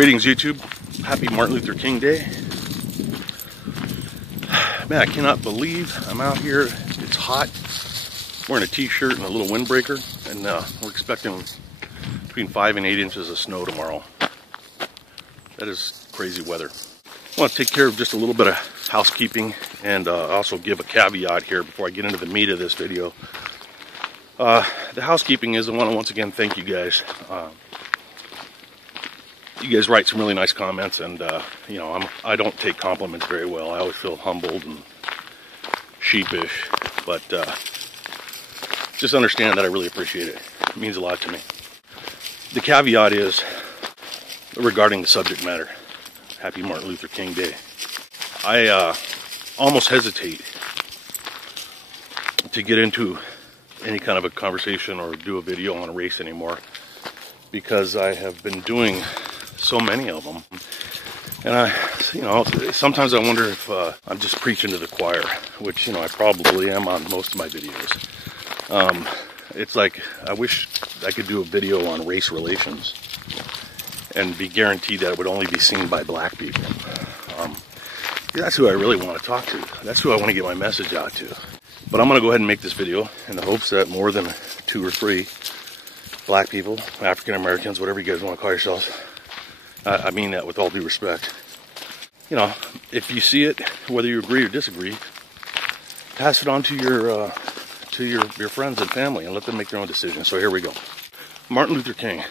Greetings, YouTube. Happy Martin Luther King Day. Man, I cannot believe I'm out here. It's hot. Wearing a t-shirt and a little windbreaker, and we're expecting between 5 and 8 inches of snow tomorrow. That is crazy weather. I want to take care of just a little bit of housekeeping and also give a caveat here before I get into the meat of this video. The housekeeping is I want to once again thank you guys. You guys write some really nice comments, and you know, I don't take compliments very well. I always feel humbled and sheepish, but just understand that I really appreciate it. It means a lot to me. The caveat is regarding the subject matter. Happy Martin Luther King Day. I almost hesitate to get into any kind of a conversation or do a video on a race anymore, because I have been doing so many of them, and you know, sometimes I wonder if I'm just preaching to the choir, which, you know, I probably am on most of my videos. It's like, I wish I could do a video on race relations and be guaranteed that it would only be seen by black people. That's who I really want to talk to. That's who I want to get my message out to. But I'm going to go ahead and make this video in the hopes that more than 2 or 3 black people, African Americans, whatever you guys want to call yourselves, I mean that with all due respect. You know, if you see it, whether you agree or disagree, pass it on to your friends and family and let them make their own decision. So here we go. Martin Luther King.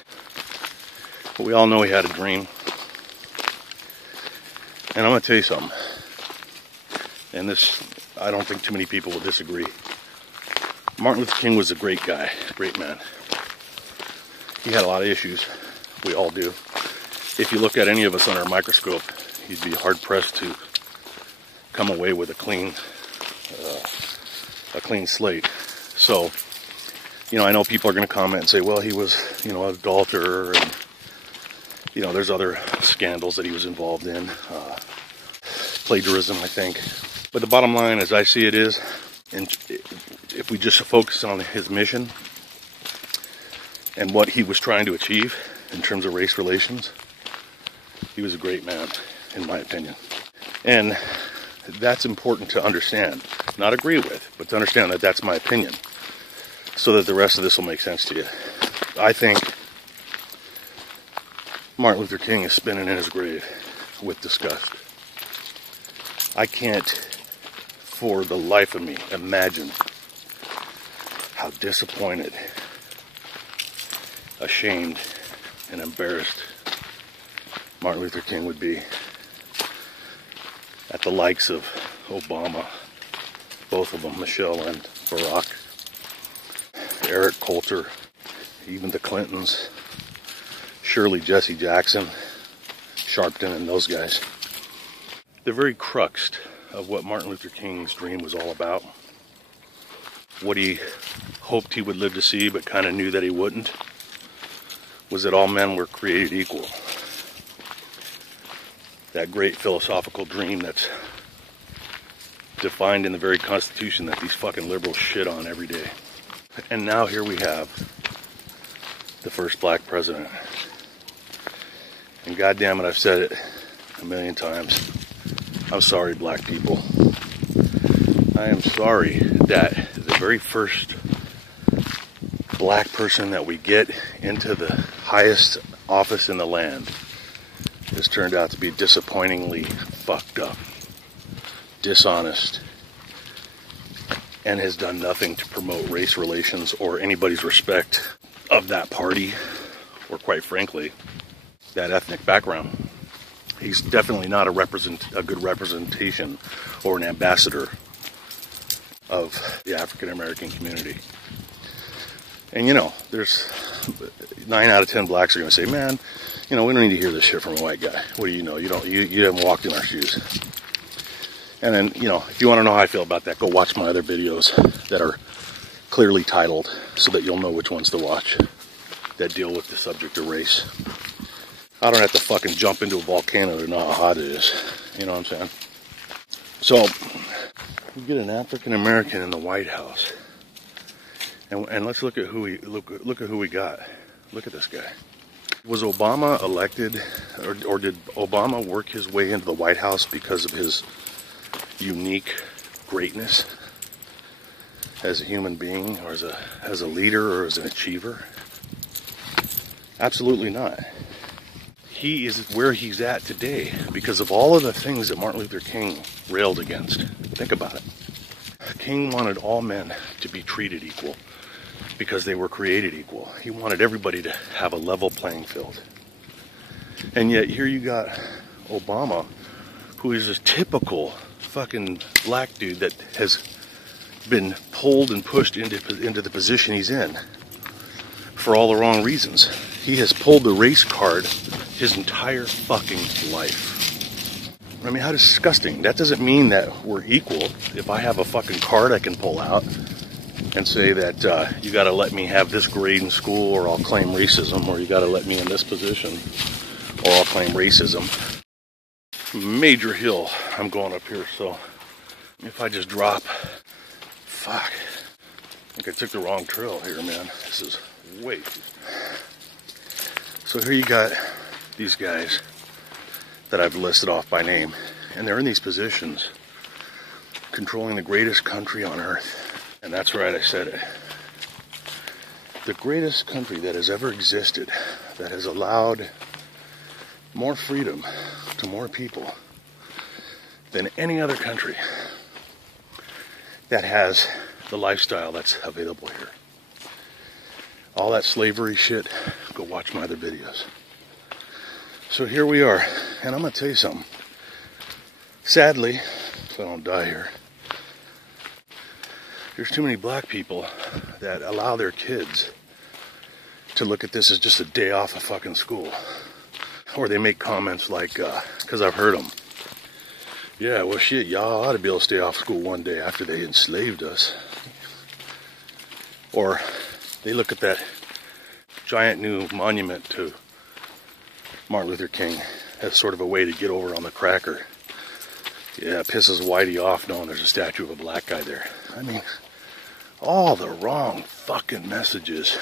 Well, we all know he had a dream. And I'm going to tell you something. And this, I don't think too many people will disagree. Martin Luther King was a great guy, a great man. He had a lot of issues. We all do. If you look at any of us under a microscope, you'd be hard-pressed to come away with a clean slate. So, you know, I know people are going to comment and say, well, he was, you know, an adulterer, and, you know, there's other scandals that he was involved in. Plagiarism, I think. But the bottom line, as I see it, is, and if we just focus on his mission and what he was trying to achieve in terms of race relations, he was a great man, in my opinion. And that's important to understand. Not agree with, but to understand that that's my opinion, so that the rest of this will make sense to you. I think Martin Luther King is spinning in his grave with disgust. I can't, for the life of me, imagine how disappointed, ashamed, and embarrassed Martin Luther King would be at the likes of Obama, both of them, Michelle and Barack, Eric Coulter, even the Clintons, Shirley, Jesse Jackson, Sharpton, and those guys. The very crux of what Martin Luther King's dream was all about, what he hoped he would live to see but kind of knew that he wouldn't, was that all men were created equal. That great philosophical dream that's defined in the very Constitution that these fucking liberals shit on every day. And now here we have the first black president. And goddamn it, I've said it a million times. I'm sorry, black people. I am sorry that the very first black person that we get into the highest office in the land has turned out to be disappointingly fucked up, dishonest, and has done nothing to promote race relations or anybody's respect of that party, or quite frankly, that ethnic background. He's definitely not a good representation or an ambassador of the African American community. And you know, there's 9 out of 10 blacks are going to say, man, you know, we don't need to hear this shit from a white guy. What do you know? You haven't walked in our shoes. And then, you know, if you want to know how I feel about that, go watch my other videos that are clearly titled so that you'll know which ones to watch that deal with the subject of race. I don't have to fucking jump into a volcano to know how hot it is. You know what I'm saying? So, we get an African American in the White House. And let's look at who we got. Look at this guy. Was Obama elected, or did Obama work his way into the White House because of his unique greatness as a human being, or as a leader, or as an achiever? Absolutely not. He is where he's at today because of all of the things that Martin Luther King railed against. Think about it. King wanted all men to be treated equal because they were created equal. He wanted everybody to have a level playing field. And yet here you got Obama, who is a typical fucking black dude that has been pulled and pushed into the position he's in for all the wrong reasons. He has pulled the race card his entire fucking life. I mean, how disgusting. That doesn't mean that we're equal. If I have a fucking card I can pull out and say that you gotta let me have this grade in school or I'll claim racism, or you gotta let me in this position or I'll claim racism. Major hill I'm going up here, so if I just drop, fuck. I think I took the wrong trail here, man. This is way too. So here you got these guys that I've listed off by name, and they're in these positions controlling the greatest country on earth. And that's right, I said it. The greatest country that has ever existed, that has allowed more freedom to more people than any other country that has the lifestyle that's available here. All that slavery shit, go watch my other videos. So here we are, and I'm going to tell you something. Sadly, so I don't die here, there's too many black people that allow their kids to look at this as just a day off of fucking school. Or they make comments like, because I've heard them, yeah, well shit, y'all ought to be able to stay off school one day after they enslaved us. Or they look at that giant new monument to Martin Luther King as sort of a way to get over on the cracker. Yeah, it pisses Whitey off knowing there's a statue of a black guy there. I mean, all the wrong fucking messages.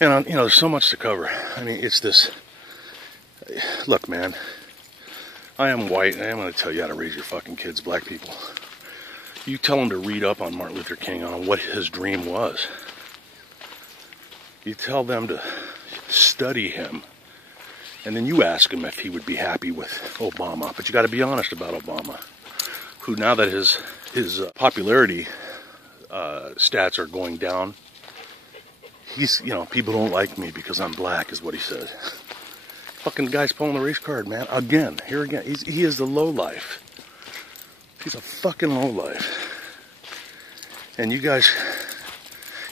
And, you know, there's so much to cover. I mean, it's this... Look, man, I am white, and I am going to tell you how to raise your fucking kids, black people. You tell them to read up on Martin Luther King, on what his dream was. You tell them to study him. And then you ask him if he would be happy with Obama. But you got to be honest about Obama, who, now that his popularity stats are going down, he's, you know, people don't like me because I'm black, is what he said. Fucking guy's pulling the race card, man. Again, here again. He is the lowlife. He's a fucking lowlife. And you guys,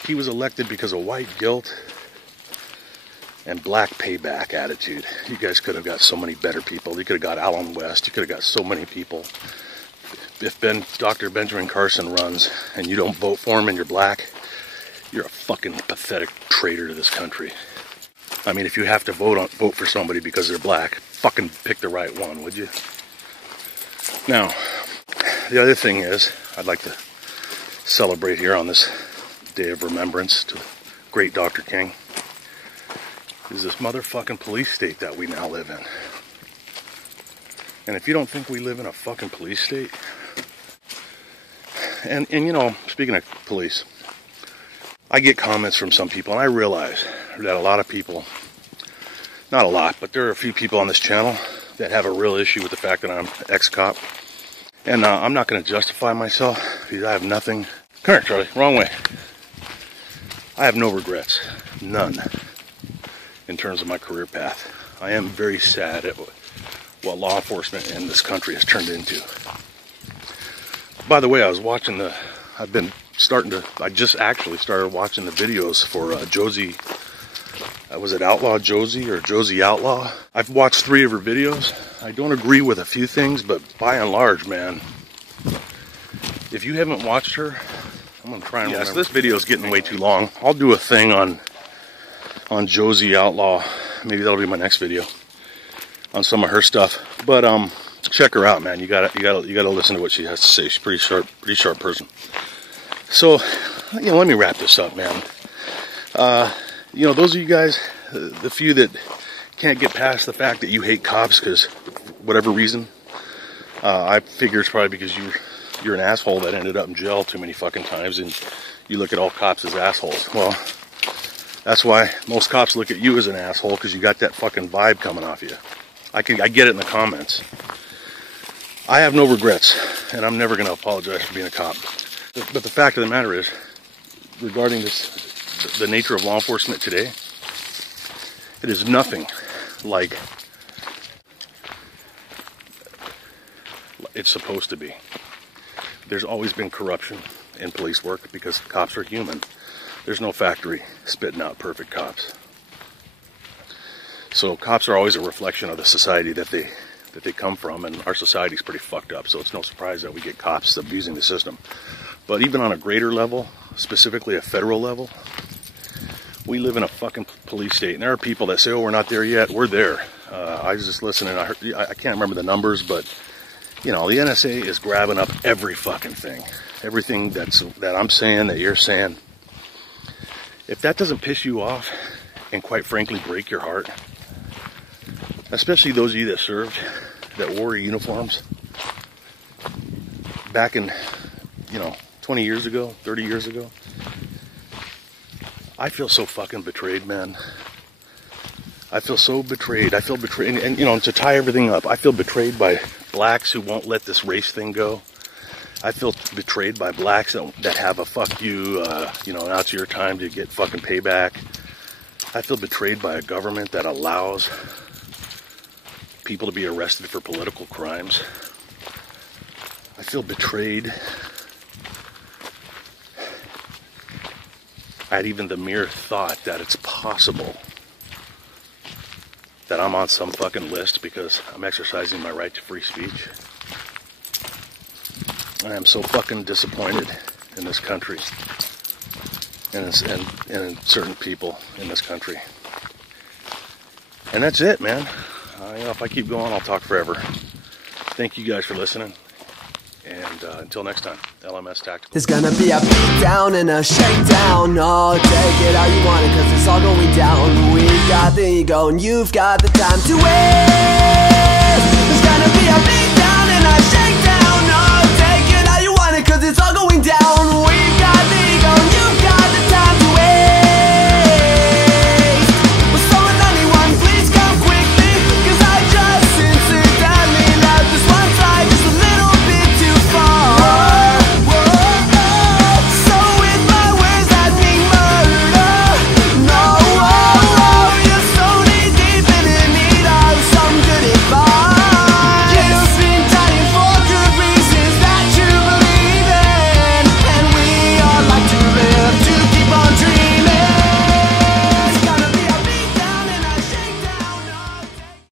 he was elected because of white guilt and black payback attitude. You guys could have got so many better people. You could have got Allen West. You could have got so many people. If Dr. Benjamin Carson runs and you don't vote for him and you're black, you're a fucking pathetic traitor to this country. I mean, if you have to vote for somebody because they're black, fucking pick the right one, would you? Now, the other thing is, I'd like to celebrate here on this day of remembrance to the great Dr. King, is this motherfucking police state that we now live in. And if you don't think we live in a fucking police state, and you know, speaking of police, I get comments from some people, and I realize that a lot of people, not a lot, but there are a few people on this channel that have a real issue with the fact that I'm ex-cop. And I'm not going to justify myself, because I have nothing. Come here, Charlie, wrong way. I have no regrets, none, in terms of my career path. I am very sad at what law enforcement in this country has turned into. By the way, I just actually started watching the videos for Josie, was it Outlaw Josie or Josie Outlaw? I've watched 3 of her videos. I don't agree with a few things, but by and large, man, if you haven't watched her, I'm going to try and remember. Yes, this video is getting way too long. I'll do a thing on Josie Outlaw. Maybe that'll be my next video on some of her stuff. But check her out, man. You gotta listen to what she has to say. She's pretty sharp person. So, you know, let me wrap this up, man. You know, those of you guys, the few that can't get past the fact that you hate cops because whatever reason, I figure it's probably because you're an asshole that ended up in jail too many fucking times, and you look at all cops as assholes. Well, that's why most cops look at you as an asshole, because you got that fucking vibe coming off you. I get it in the comments. I have no regrets, and I'm never going to apologize for being a cop. But the fact of the matter is, regarding the nature of law enforcement today, it is nothing like it's supposed to be. There's always been corruption in police work because cops are human. There's no factory spitting out perfect cops. So cops are always a reflection of the society that they come from, and our society's pretty fucked up, so it's no surprise that we get cops abusing the system. But even on a greater level, specifically a federal level, we live in a fucking police state, and there are people that say, oh, we're not there yet. We're there. I was just listening. I can't remember the numbers, but you know, the NSA is grabbing up every fucking thing. Everything that I'm saying, that you're saying. If that doesn't piss you off and quite frankly break your heart, especially those of you that served, that wore uniforms back in, 20 years ago, 30 years ago, I feel so fucking betrayed, man. I feel so betrayed. I feel betrayed. And to tie everything up, I feel betrayed by blacks who won't let this race thing go. I feel betrayed by blacks that have a fuck you, now it's your time to get fucking payback. I feel betrayed by a government that allows people to be arrested for political crimes. I feel betrayed at even the mere thought that it's possible that I'm on some fucking list because I'm exercising my right to free speech. I am so fucking disappointed in this country and in certain people in this country. And that's it, man. If I keep going, I'll talk forever. Thank you guys for listening. And until next time, LMS Tactical. There's gonna be a beat down and a shakedown. Oh, take it how you want it, cause it's all going down. We got the ego and you've got the time to waste. There's gonna be a beat down and a shakedown.